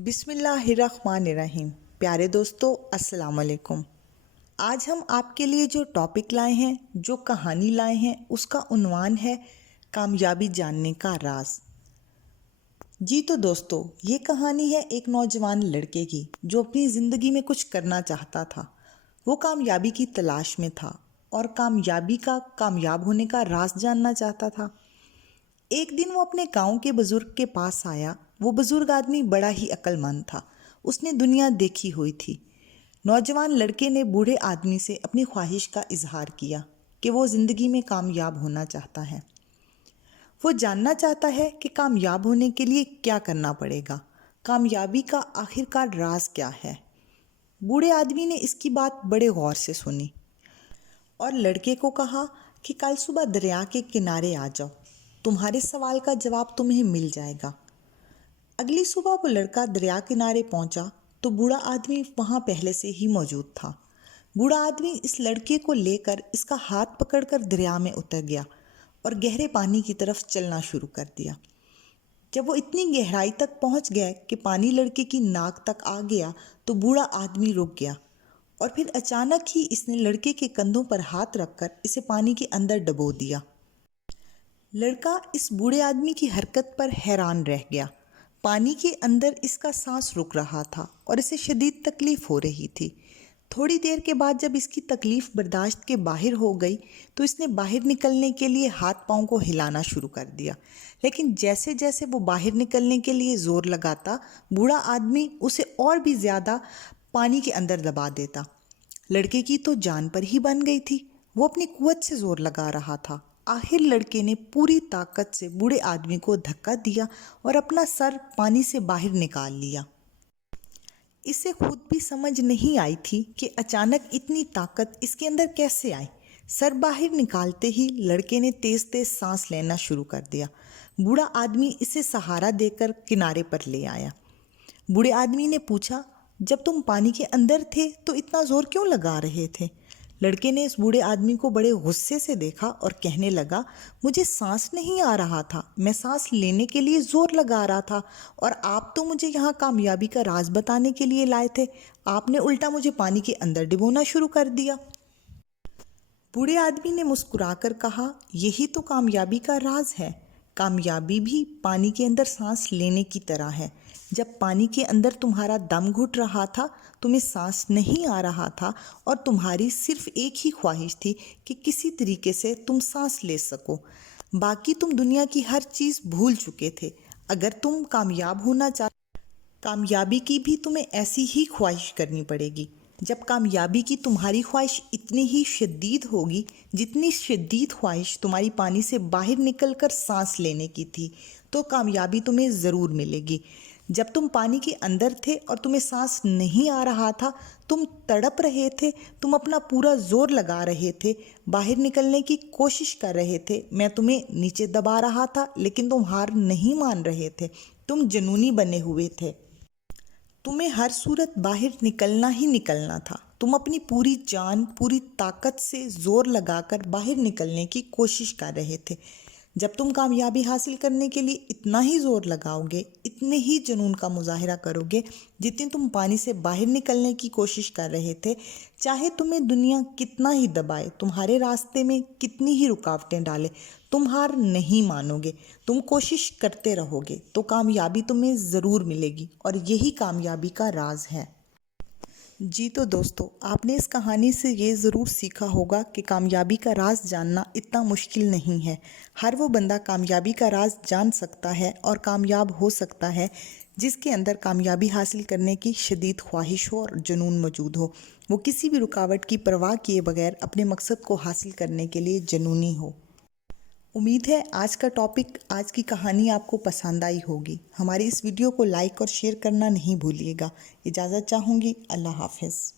بسم اللہ الرحمن الرحیم۔ پیارے دوستو السلام علیکم۔ آج ہم آپ کے لیے جو ٹاپک لائے ہیں، جو کہانی لائے ہیں، اس کا عنوان ہے کامیابی جاننے کا راز۔ جی تو دوستو، یہ کہانی ہے ایک نوجوان لڑکے کی جو اپنی زندگی میں کچھ کرنا چاہتا تھا۔ وہ کامیابی کی تلاش میں تھا اور کامیاب ہونے کا راز جاننا چاہتا تھا۔ ایک دن وہ اپنے گاؤں کے بزرگ کے پاس آیا۔ وہ بزرگ آدمی بڑا ہی عقل مند تھا۔ اس نے دنیا دیکھی ہوئی تھی۔ نوجوان لڑکے نے بوڑھے آدمی سے اپنی خواہش کا اظہار کیا کہ وہ زندگی میں کامیاب ہونا چاہتا ہے۔ وہ جاننا چاہتا ہے کہ کامیاب ہونے کے لیے کیا کرنا پڑے گا، کامیابی کا آخرکار راز کیا ہے۔ بوڑھے آدمی نے اس کی بات بڑے غور سے سنی اور لڑکے کو کہا کہ کل صبح دریا کے کنارے آ جاؤ، تمہارے سوال کا جواب تمہیں مل جائے گا۔ اگلی صبح وہ لڑکا دریا کنارے پہنچا تو بوڑھا آدمی وہاں پہلے سے ہی موجود تھا۔ بوڑھا آدمی اس لڑکے کو لے کر اس کا ہاتھ پکڑ کر دریا میں اتر گیا اور گہرے پانی کی طرف چلنا شروع کر دیا۔ جب وہ اتنی گہرائی تک پہنچ گئے کہ پانی لڑکے کی ناک تک آ گیا تو بوڑھا آدمی رک گیا اور پھر اچانک ہی اس نے لڑکے کے کندھوں پر ہاتھ رکھ کر اسے پانی کے اندر ڈبو دیا۔ لڑکا اس بوڑھے آدمی کی حرکت پر حیران رہ گیا۔ پانی کے اندر اس کا سانس رک رہا تھا اور اسے شدید تکلیف ہو رہی تھی۔ تھوڑی دیر کے بعد جب اس کی تکلیف برداشت کے باہر ہو گئی تو اس نے باہر نکلنے کے لیے ہاتھ پاؤں کو ہلانا شروع کر دیا، لیکن جیسے جیسے وہ باہر نکلنے کے لیے زور لگاتا، بوڑھا آدمی اسے اور بھی زیادہ پانی کے اندر دبا دیتا۔ لڑکے کی تو جان پر ہی بن گئی تھی۔ وہ اپنی قوت سے زور لگا رہا تھا۔ آخر لڑکے نے پوری طاقت سے بوڑھے آدمی کو دھکا دیا اور اپنا سر پانی سے باہر نکال لیا۔ اسے خود بھی سمجھ نہیں آئی تھی کہ اچانک اتنی طاقت اس کے اندر کیسے آئی۔ سر باہر نکالتے ہی لڑکے نے تیز تیز سانس لینا شروع کر دیا۔ بوڑھا آدمی اسے سہارا دے کر کنارے پر لے آیا۔ بوڑھے آدمی نے پوچھا، جب تم پانی کے اندر تھے تو اتنا زور کیوں لگا رہے تھے؟ لڑکے نے اس بوڑھے آدمی کو بڑے غصے سے دیکھا اور کہنے لگا، مجھے سانس نہیں آ رہا تھا، میں سانس لینے کے لیے زور لگا رہا تھا اور آپ تو مجھے یہاں کامیابی کا راز بتانے کے لیے لائے تھے، آپ نے الٹا مجھے پانی کے اندر ڈبونا شروع کر دیا۔ بوڑھے آدمی نے مسکرا کر کہا، یہی تو کامیابی کا راز ہے۔ کامیابی بھی پانی کے اندر سانس لینے کی طرح ہے۔ جب پانی کے اندر تمہارا دم گھٹ رہا تھا، تمہیں سانس نہیں آ رہا تھا اور تمہاری صرف ایک ہی خواہش تھی کہ کسی طریقے سے تم سانس لے سکو، باقی تم دنیا کی ہر چیز بھول چکے تھے۔ اگر تم کامیاب ہونا چاہتے، کامیابی کی بھی تمہیں ایسی ہی خواہش کرنی پڑے گی۔ جب کامیابی کی تمہاری خواہش اتنی ہی شدید ہوگی جتنی شدید خواہش تمہاری پانی سے باہر نکل کر سانس لینے کی تھی، تو کامیابی تمہیں ضرور ملے گی۔ جب تم پانی کے اندر تھے اور تمہیں سانس نہیں آ رہا تھا، تم تڑپ رہے تھے، تم اپنا پورا زور لگا رہے تھے، باہر نکلنے کی کوشش کر رہے تھے، میں تمہیں نیچے دبا رہا تھا لیکن تم ہار نہیں مان رہے تھے، تم جنونی بنے ہوئے تھے، تمہیں ہر صورت باہر نکلنا ہی نکلنا تھا، تم اپنی پوری جان، پوری طاقت سے زور لگا کر باہر نکلنے کی کوشش کر رہے تھے۔ جب تم کامیابی حاصل کرنے کے لیے اتنا ہی زور لگاؤ گے، اتنے ہی جنون کا مظاہرہ کرو گے جتنے تم پانی سے باہر نکلنے کی کوشش کر رہے تھے، چاہے تمہیں دنیا کتنا ہی دبائے، تمہارے راستے میں کتنی ہی رکاوٹیں ڈالے، تم ہار نہیں مانو گے، تم کوشش کرتے رہو گے تو کامیابی تمہیں ضرور ملے گی، اور یہی کامیابی کا راز ہے۔ جی تو دوستو، آپ نے اس کہانی سے یہ ضرور سیکھا ہوگا کہ کامیابی کا راز جاننا اتنا مشکل نہیں ہے۔ ہر وہ بندہ کامیابی کا راز جان سکتا ہے اور کامیاب ہو سکتا ہے جس کے اندر کامیابی حاصل کرنے کی شدید خواہش ہو اور جنون موجود ہو۔ وہ کسی بھی رکاوٹ کی پرواہ کیے بغیر اپنے مقصد کو حاصل کرنے کے لیے جنونی ہو۔ امید ہے آج کا ٹاپک، آج کی کہانی آپ کو پسند آئی ہوگی۔ ہماری اس ویڈیو کو لائک اور شیئر کرنا نہیں بھولیے گا۔ اجازت چاہوں گی، اللہ حافظ۔